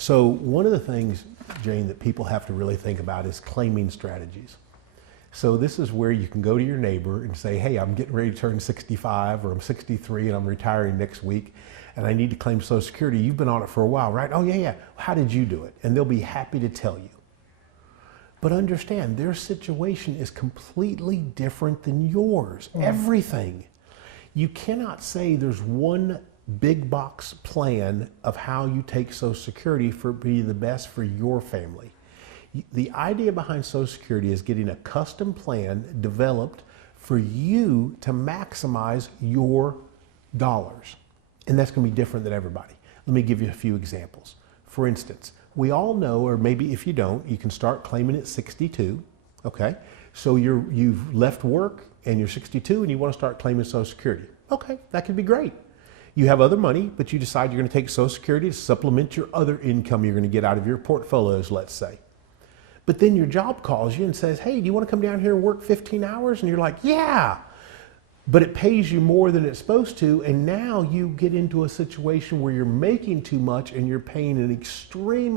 So one of the things, Jane, that people have to really think about is claiming strategies. So this is where you can go to your neighbor and say, hey, I'm getting ready to turn 65 or I'm 63 and I'm retiring next week and I need to claim Social Security. You've been on it for a while, right? Oh, yeah. How did you do it? And they'll be happy to tell you. But understand, their situation is completely different than yours. Everything. You cannot say there's one big box plan of how you take Social Security for be the best for your family. The idea behind Social Security is getting a custom plan developed for you to maximize your dollars. And that's going to be different than everybody. Let me give you a few examples. For instance, we all know, or maybe if you don't, you can start claiming at 62, okay? So you've left work and you're 62 and you want to start claiming Social Security. Okay, that could be great. You have other money, but you decide you're going to take Social Security to supplement your other income you're going to get out of your portfolios, let's say. But then your job calls you and says, hey, do you want to come down here and work 15 hours? And you're like, yeah, but it pays you more than it's supposed to. And now you get into a situation where you're making too much and you're paying an extreme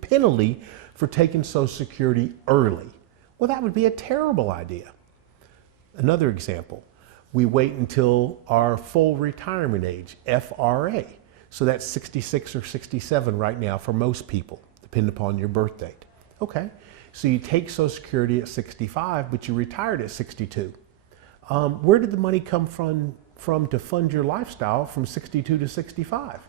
penalty for taking Social Security early. Well, that would be a terrible idea. Another example, we wait until our full retirement age, FRA. So that's 66 or 67 right now for most people, depending upon your birth date. Okay, so you take Social Security at 65, but you retired at 62. Where did the money come from to fund your lifestyle from 62 to 65?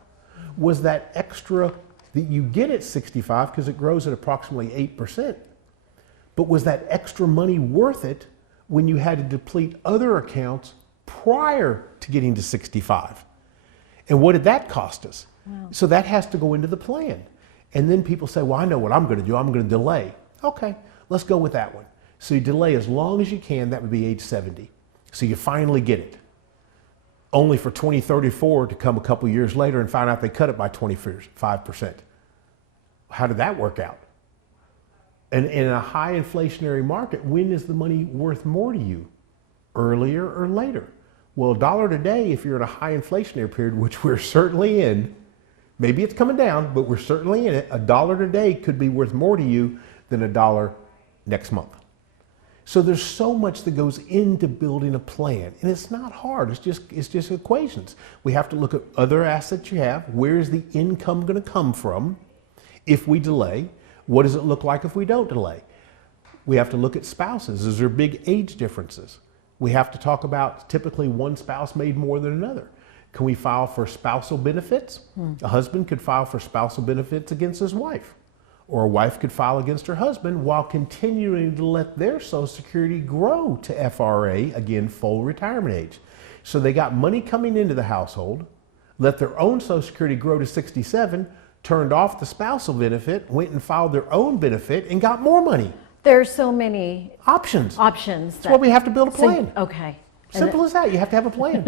Was that extra that you get at 65, because it grows at approximately 8%, but was that extra money worth it when you had to deplete other accounts prior to getting to 65? And what did that cost us? Wow. So that has to go into the plan. And then people say, well, I know what I'm going to do. I'm going to delay. Okay, let's go with that one. So you delay as long as you can. That would be age 70. So you finally get it. Only for 2034 to come a couple years later and find out they cut it by 25%. How did that work out? And in a high inflationary market, when is the money worth more to you? Earlier or later? Well, $1 today, if you're in a high inflationary period, which we're certainly in, maybe it's coming down, but we're certainly in it, $1 today could be worth more to you than $1 next month. So there's so much that goes into building a plan, and it's not hard. It's just equations. We have to look at other assets you have. Where is the income going to come from if we delay? What does it look like if we don't delay? We have to look at spouses. Is there big age differences? We have to talk about typically one spouse made more than another. Can we file for spousal benefits? A husband could file for spousal benefits against his wife, or a wife could file against her husband while continuing to let their Social Security grow to FRA, again, full retirement age. So they got money coming into the household, let their own Social Security grow to 67, turned off the spousal benefit, went and filed their own benefit and got more money. There's so many options. Options. That's why we have to build a plan. Okay. Simple as that. You have to have a plan.